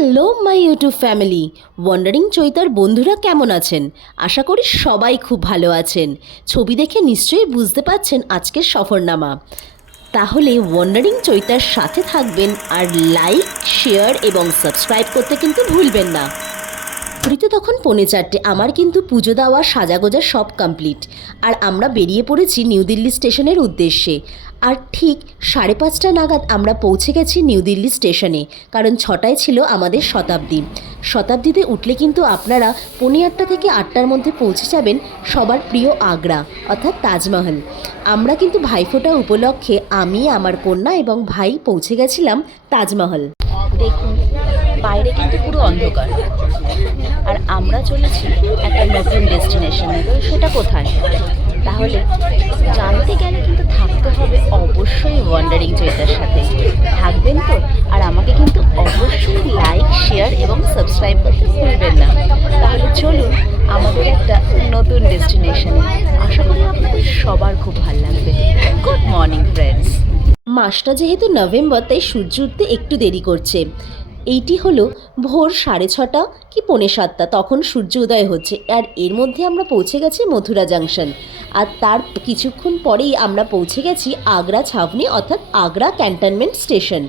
Hello my YouTube family, wandering চৈতার বন্ধুরা কেমন আছেন? আশা করি সবাই খুব ভালো আছেন। ছবি দেখে নিশ্চয়ই বুঝতে পারছেন আজকের সফরনামা। তাহলে ওয়ান্ডারিং চৈতার সাথে থাকবেন আর লাইক, শেয়ার এবং সাবস্ক্রাইব করতে কিন্তু ভুলবেন না। ঘড়িতে তখন 4:45। আমার কিন্তু পুজো দেওয়া সাজাগোজা সব কমপ্লিট, আর আমরা বেরিয়ে পড়েছি নিউ দিল্লি স্টেশনের উদ্দেশ্যে। আর ঠিক 5:30 নাগাদ আমরা পৌঁছে গেছি নিউ দিল্লি স্টেশনে, কারণ 6টায় ছিল আমাদের শতাব্দী। শতাব্দীতে উঠলে কিন্তু আপনারা 8:45 থেকে 8টার মধ্যে পৌঁছে যাবেন সবার প্রিয় আগ্রা, অর্থাৎ তাজমহল। আমরা কিন্তু ভাইফোঁটা উপলক্ষে আমি, আমার কন্যা এবং ভাই পৌঁছে গেছিলাম তাজমহল। দেখুন বাইরে কিন্তু পুরো অন্ধকার, আর আমরা চলেছি একটা নতুন ডেস্টিনেশনে। সেটা কোথায়? তাহলে জানতে গেলে কিন্তু থাকতে হবে অবশ্যই ওয়ান্ডারিং চৈতার সাথে। থাকবেন তো? আর আমাকে কিন্তু অবশ্যই লাইক, শেয়ার এবং সাবস্ক্রাইব করতে ভুলবেন না। তাহলে চলুন আমাদের একটা নতুন ডেস্টিনেশনে। আশা করি আপনাদের সবার খুব ভালো লাগবে। Good morning friends. মাসটা যেহেতু নভেম্বর, তাই সূর্য উঠতে একটু দেরি করছে। এইটি হলো ভোর 6:30 কি 6:45, তখন সূর্য উদয় হচ্ছে। আর এর মধ্যে আমরা পৌঁছে গেছি মথুরা জাংশন, আর তার কিছুক্ষণ পরেই আমরা পৌঁছে গেছি আগ্রা ছাবনি, অর্থাৎ আগ্রা ক্যান্টনমেন্ট স্টেশন।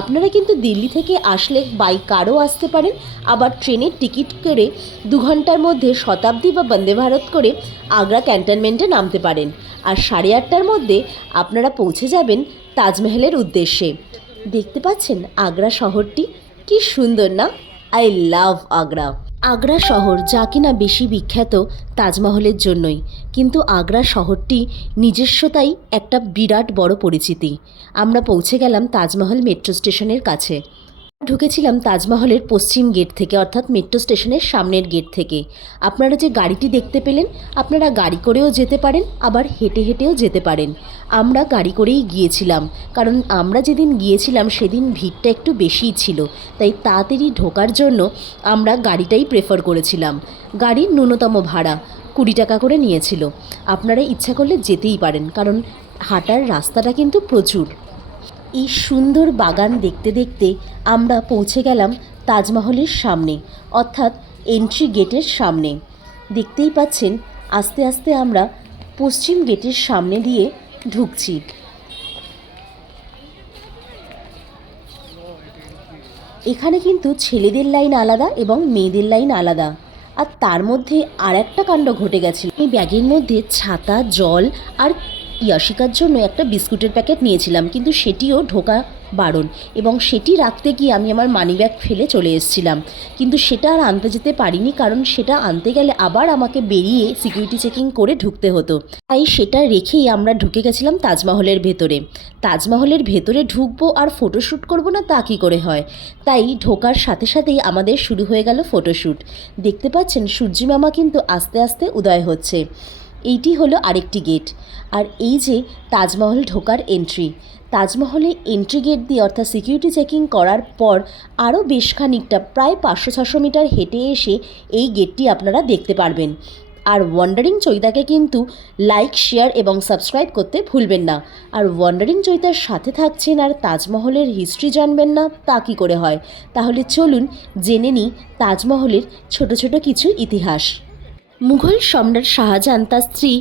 আপনারা কিন্তু দিল্লি থেকে আসলে বাই কারও আসতে পারেন, আবার ট্রেনের টিকিট করে 2 ঘন্টার মধ্যে শতাব্দী বা বন্দে ভারত করে আগ্রা ক্যান্টনমেন্টে নামতে পারেন। আর 8:30টার মধ্যে আপনারা পৌঁছে যাবেন তাজমহলের উদ্দেশ্যে। দেখতে পাচ্ছেন আগ্রা শহরটি কি সুন্দর না? I love Agra. আগ্রা শহর যা কিনা বেশি বিখ্যাত তাজমহলের জন্যই, কিন্তু আগ্রা শহরটি নিজস্বতাই একটা বিরাট বড় পরিচিতি। আমরা পৌঁছে গেলাম তাজমহল মেট্রো স্টেশনের কাছে। ঢুকেছিলাম তাজমহলের পশ্চিম গেট থেকে, অর্থাৎ মেট্রো স্টেশনের সামনের গেট থেকে। আপনারা যে গাড়িটি দেখতে পেলেন, আপনারা গাড়ি করেও যেতে পারেন, আবার হেঁটে হেঁটেও যেতে পারেন। আমরা গাড়ি করেই গিয়েছিলাম, কারণ আমরা যেদিন গিয়েছিলাম সেদিন ভিড়টা একটু বেশিই ছিল, তাই তাড়াতাড়ি ঢোকার জন্য আমরা গাড়িটাই প্রেফার করেছিলাম। গাড়ির ন্যূনতম ভাড়া 20 টাকা করে নিয়েছিল। আপনারা ইচ্ছা করলে যেতেই পারেন, কারণ হাঁটার রাস্তাটা কিন্তু প্রচুর। এই সুন্দর বাগান দেখতে দেখতে আমরা পৌঁছে গেলাম তাজমহলের সামনে, অর্থাৎ এন্ট্রি গেটের সামনে। দেখতেই পাচ্ছেন আস্তে আস্তে আমরা পশ্চিম গেটের সামনে দিয়ে ঢুকছি। এখানে কিন্তু ছেলেদের লাইন আলাদা এবং মেয়েদের লাইন আলাদা। আর তার মধ্যে আর একটা কাণ্ড ঘটে গেছিল। এই ব্যাগের মধ্যে ছাতা, জল আর ইয়াশিকার জন্য একটা বিস্কুটের প্যাকেট নিয়েছিলাম, কিন্তু সেটিও ঢোকা বারণ, এবং সেটি রাখতে গিয়ে আমি আমার মানিব্যাগ ফেলে চলে এসেছিলাম। কিন্তু সেটা আর আনতে যেতে পারিনি, কারণ সেটা আনতে গেলে আবার আমাকে বেরিয়ে সিকিউরিটি চেকিং করে ঢুকতে হতো। তাই সেটা রেখেই আমরা ঢুকে গেছিলাম তাজমহলের ভেতরে। তাজমহলের ভেতরে ঢুকবো আর ফটোশ্যুট করব না তা কী করে হয়? তাই ঢোকার সাথে সাথেই আমাদের শুরু হয়ে গেল ফটোশ্যুট। দেখতে পাচ্ছেন সূর্যিমামা কিন্তু আস্তে আস্তে উদয় হচ্ছে। এইটি হলো আরেকটি গেট। আর এই যে তাজমহল ঢোকার এন্ট্রি। তাজমহলে এন্ট্রি গেট দিয়ে, অর্থাৎ সিকিউরিটি চেকিং করার পর আরও বেশ খানিকটা প্রায় 500-600 মিটার হেঁটে এসে এই গেটটি আপনারা দেখতে পারবেন। আর ওয়ান্ডারিং চৈতাকে কিন্তু লাইক, শেয়ার এবং সাবস্ক্রাইব করতে ভুলবেন না। আর ওয়ান্ডারিং চৈতার সাথে থাকছেন আর তাজমহলের হিস্ট্রি জানবেন না তা কী করে হয়? তাহলে চলুন জেনে নিই তাজমহলের ছোট ছোট কিছু ইতিহাস। মুঘল সম্রাট শাহজাহান তার স্ত্রী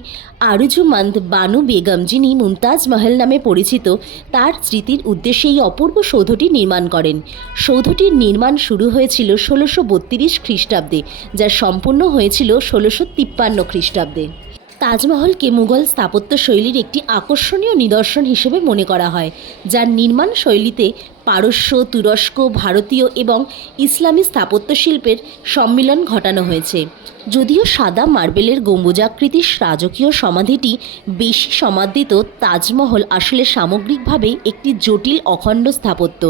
আরজুমান্দ বানু বেগম, যিনি মুমতাজ মহল নামে পরিচিত, তার স্মৃতির উদ্দেশ্যে এই অপূর্ব সৌধটি নির্মাণ করেন। সৌধটির নির্মাণ শুরু হয়েছিল 1632 খ্রিস্টাব্দে, যা সম্পূর্ণ হয়েছিল 1653 খ্রিস্টাব্দে। তাজমহলকে মুঘল স্থাপত্য শৈলীর একটি আকর্ষণীয় নিদর্শন হিসেবে মনে করা হয়, যার নির্মাণ শৈলীতে পারস্য, তুরস্ক, ভারতীয় এবং ইসলামী স্থাপত্য শিল্পের সম্মিলন ঘটানো হয়েছে। যদিও সাদা মার্বেলের গম্বুজাকৃতির রাজকীয় সমাধিটি বেশি সমাদৃত, তাজমহল আসলে সামগ্রিকভাবে একটি জটিল অখণ্ড স্থাপত্য।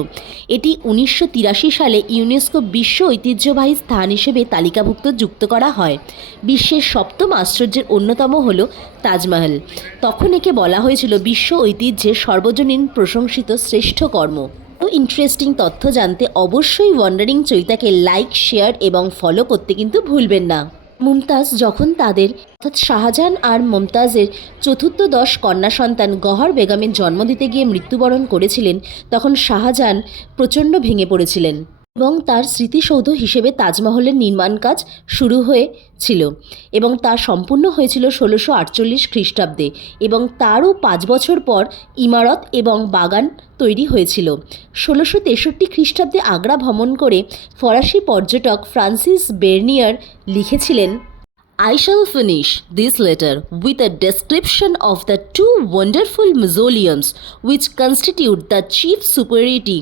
এটি 1983 সালে ইউনেস্কো বিশ্ব ঐতিহ্যবাহী স্থান হিসেবে তালিকাভুক্ত যুক্ত করা হয়। বিশ্বের 7ম আশ্চর্যের অন্যতম হল তাজমহল। তখন একে বলা হয়েছিল বিশ্ব ঐতিহ্যের সর্বজনীন প্রশংসিত শ্রেষ্ঠ কর্ম। ইন্টারেস্টিং তথ্য জানতে অবশ্যই ওয়ান্ডারিং চৈতাকে লাইক, শেয়ার এবং ফলো করতে কিন্তু ভুলবেন না। মুমতাজ যখন তাদের, অর্থাৎ শাহজাহান আর মুমতাজের চতুর্দশ কন্যা সন্তান গহর বেগমের জন্ম দিতে গিয়ে মৃত্যুবরণ করেছিলেন, তখন শাহজাহান প্রচণ্ড ভেঙে পড়েছিলেন। এবং তার স্মৃতিসৌধ হিসেবে তাজমহলের নির্মাণ কাজ শুরু হয়েছিল এবং তা সম্পূর্ণ হয়েছিল 1648 খ্রিস্টাব্দে এবং তারও 5 বছর পর ইমারত এবং বাগান তৈরি হয়েছিল। 1663 খ্রিস্টাব্দে আগ্রা ভ্রমণ করে ফরাসি পর্যটক ফ্রান্সিস বের্নিয়ার লিখেছিলেন, I shall finish this letter with a description of the two wonderful mausoleums which constitute the chief superiority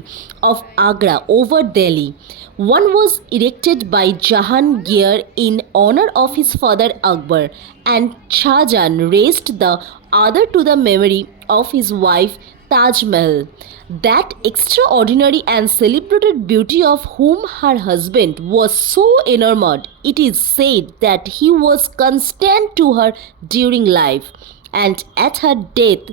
of Agra over Delhi. One was erected by Jahangir in honor of his father Akbar, and Shah Jahan raised the other to the memory of his wife Taj Mahal, that extraordinary and celebrated beauty of whom her husband was so enamored. It is said that he was constant to her during life, and at her death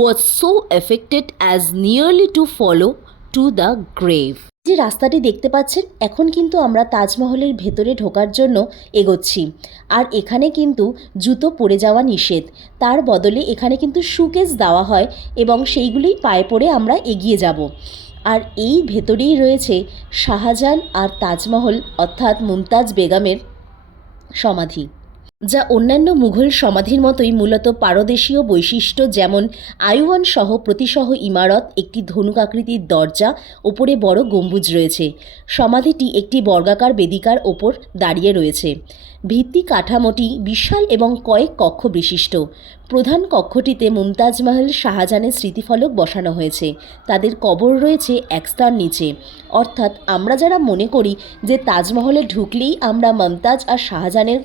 was so affected as nearly to follow to the grave. যে রাস্তাটি দেখতে পাচ্ছেন, এখন কিন্তু আমরা তাজমহলের ভেতরে ঢোকার জন্য এগোচ্ছি। আর এখানে কিন্তু জুতো পরে যাওয়া নিষেধ, তার বদলে এখানে কিন্তু শুকেস দেওয়া হয় এবং সেইগুলোই পায়ে পরে আমরা এগিয়ে যাব। আর এই ভেতরেই রয়েছে শাহজাহান আর তাজমহল অর্থাৎ মুমতাজ বেগমের সমাধি, যা অন্যান্য মুঘল সমাধির মতোই মূলত পারদেশীয় বৈশিষ্ট্য, যেমন আইওয়ান সহ প্রতিসহ ইমারত, একটি ধনুক আকৃতির দরজা, ওপরে বড় গম্বুজ রয়েছে। সমাধিটি একটি বর্গাকার বেদিকার ওপর দাঁড়িয়ে রয়েছে। ভিত্তি কাঠামোটি বিশাল এবং কয়েক কক্ষ বিশিষ্ট। প্রধান কক্ষটিতে মুমতাজ মহল শাহজাহানের স্মৃতিফলক বসানো হয়েছে। তাদের কবর রয়েছে এক স্তর নিচে, অর্থাৎ আমরা যারা মনে করি যে তাজমহলে ঢুকলেই আমরা মমতাজ আর শাহজাহানের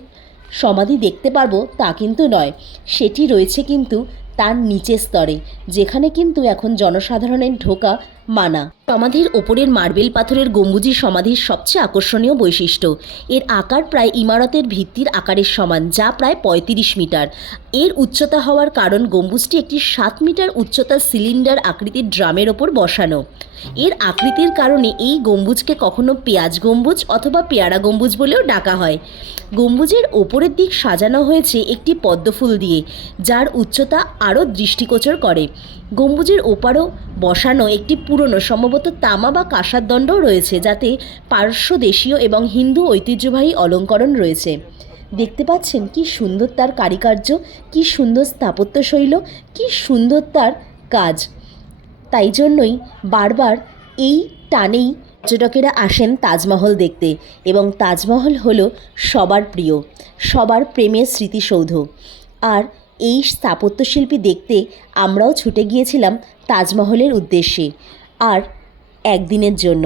সমাধি দেখতে পারবো, তা কিন্তু নয়। সেটি রয়েছে কিন্তু তার নিচের স্তরে, যেখানে কিন্তু এখন জনসাধারণের ঢোকা মানা। সমাধির ওপরের মার্বেল পাথরের গম্বুজি সমাধির সবচেয়ে আকর্ষণীয় বৈশিষ্ট্য। এর আকার প্রায় ইমারতের ভিত্তির আকারের সমান, যা প্রায় 35 মিটার। এর উচ্চতা হওয়ার কারণ গম্বুজটি একটি 7 মিটার উচ্চতার সিলিন্ডার আকৃতির ড্রামের ওপর বসানো। এর আকৃতির কারণে এই গম্বুজকে কখনো পেঁয়াজ গম্বুজ অথবা পেয়ারা গম্বুজ বলেও ডাকা হয়। গম্বুজের ওপরের দিক সাজানো হয়েছে একটি পদ্মফুল দিয়ে, যার উচ্চতা আরও দৃষ্টিগোচর করে। গম্বুজের ওপারও বসানো একটি পুরনো সম্ভবত তামা বা কাঁসার দণ্ডও রয়েছে, যাতে পারস্য দেশীয় এবং হিন্দু ঐতিহ্যবাহী অলঙ্করণ রয়েছে। দেখতে পাচ্ছেন কি সুন্দর তার কারুকার্য, কি সুন্দর স্থাপত্যশৈল, কি সুন্দর তার কাজ। তাই জন্যই বারবার এই টানেই পর্যটকেরা আসেন তাজমহল দেখতে, এবং তাজমহল হলো সবার প্রিয়, সবার প্রেমের স্মৃতিসৌধ। আর এই স্থাপত্যশিল্পী দেখতে আমরাও ছুটে গিয়েছিলাম তাজমহলের উদ্দেশ্যে, আর একদিনের জন্য।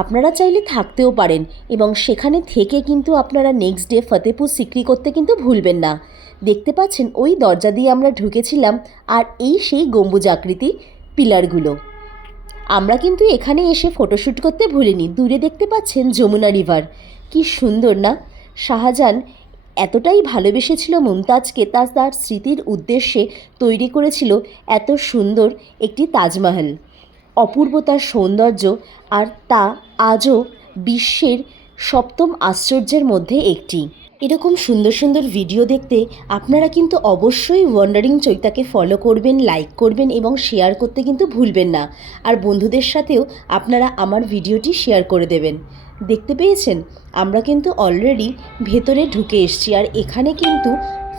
আপনারা চাইলে থাকতেও পারেন এবং সেখানে থেকে কিন্তু আপনারা নেক্সট ডে ফতেপুর সিক্রি করতে কিন্তু ভুলবেন না। দেখতে পাচ্ছেন ওই দরজা দিয়ে আমরা ঢুকেছিলাম, আর এই সেই গম্বুজ আকৃতি পিলারগুলো। আমরা কিন্তু এখানে এসে ফটোশ্যুট করতে ভুলিনি। দূরে দেখতে পাচ্ছেন যমুনা রিভার, কি সুন্দর না। শাহজাহান এতটাই ভালোবেসেছিল মুমতাজকে, তার স্মৃতির উদ্দেশ্যে তৈরি করেছিল এত সুন্দর একটি তাজমহল। অপূর্ব তার সৌন্দর্য, আর তা আজও বিশ্বের 7ম আশ্চর্যের মধ্যে একটি। এরকম সুন্দর সুন্দর ভিডিও দেখতে আপনারা কিন্তু অবশ্যই ওয়ান্ডারিং চৈতাকে ফলো করবেন, লাইক করবেন এবং শেয়ার করতে কিন্তু ভুলবেন না। আর বন্ধুদের সাথেও আপনারা আমার ভিডিওটি শেয়ার করে দেবেন। দেখতে পেয়েছেন আমরা কিন্তু অলরেডি ভেতরে ঢুকে এসেছি, আর এখানে কিন্তু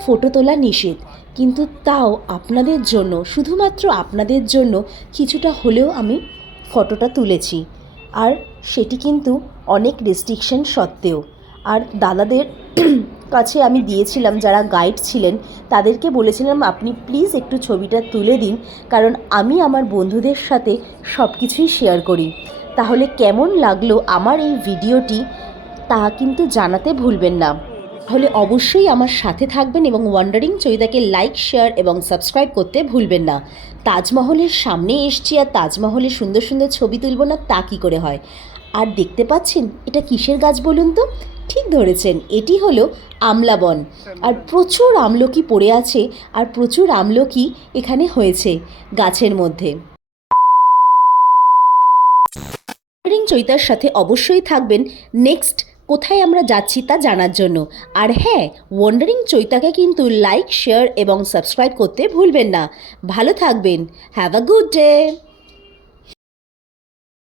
ফটো তোলা নিষেধ, কিন্তু তাও আপনাদের জন্য, শুধুমাত্র আপনাদের জন্য কিছুটা হলেও আমি ফটোটা তুলেছি, আর সেটি কিন্তু অনেক রেস্ট্রিকশন সত্ত্বেও। আর দাদাদের কাছে আমি দিয়েছিলাম, যারা গাইড ছিলেন তাদেরকে বলেছিলাম আপনি প্লিজ একটু ছবিটা তুলে দিন, কারণ আমি আমার বন্ধুদের সাথে সব কিছুই শেয়ার করি। তাহলে কেমন লাগলো আমার এই ভিডিওটি তা কিন্তু জানাতে ভুলবেন না। তাহলে অবশ্যই আমার সাথে থাকবেন এবং ওয়ান্ডারিং চৈতাকে লাইক, শেয়ার এবং সাবস্ক্রাইব করতে ভুলবেন না। তাজমহলের সামনে এসছি আর তাজমহলের সুন্দর সুন্দর ছবি তুলব না, তা কী করে হয়। আর দেখতে পাচ্ছেন এটা কিসের গাছ বলুন তো? ঠিক ধরেছেন, এটি হলো আমলাবন। আর প্রচুর আমলকি পড়ে আছে, আর প্রচুর আমলকি এখানে হয়েছে গাছের মধ্যে। ওয়ান্ডারিং চৈতার সাথে অবশ্যই থাকবেন নেক্সট কোথায় আমরা যাচ্ছি তা জানার জন্য। আর হ্যাঁ, ওয়ান্ডারিং চৈতাকে কিন্তু লাইক, শেয়ার এবং সাবস্ক্রাইব করতে ভুলবেন না। ভালো থাকবেন। Have a good day.